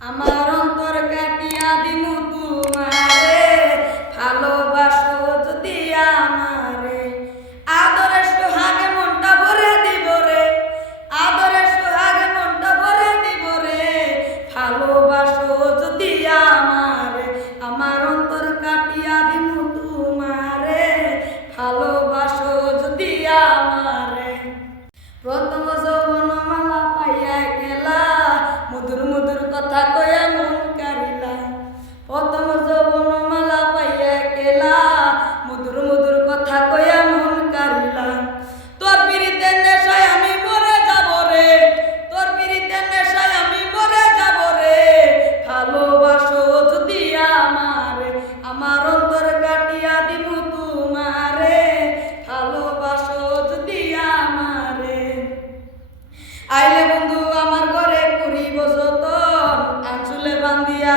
আমার অন্তর কাটিয়া দিমু তোমারে, ভালোবাসো যদি আমারে। আদরের সোহাগে মনটা ভরে দিব রে, আদরের সোহাগে মনটা ভরে দিব রে, ভালোবাসো যদি আমারে। আমার অন্তর কাটিয়া দিমু তোমারে, ভালোবাসো যদি আমারে। প্রথম যৌবন মালা পাইয়া গেলা, মধুর মধুর কথা কয়া মন কারিলা। প্রথম যৌবন মালা পাইয়া গেলা, মধুর মধুর কথা কয়া মন কারিলা। তোর পিরিতের নেশায় আমি মরে যাব রে, তোর পিরিতের নেশায় আমি মরে যাব রে, ভালোবাসো যদি আমারে। আমার অন্তর কাটিয়া দিমু তোমারে, ভালোবাসো যদি আমারে। আইলে বন্ধু আমার ঘরে করিব যতন, আঁচলে বান্ধিয়া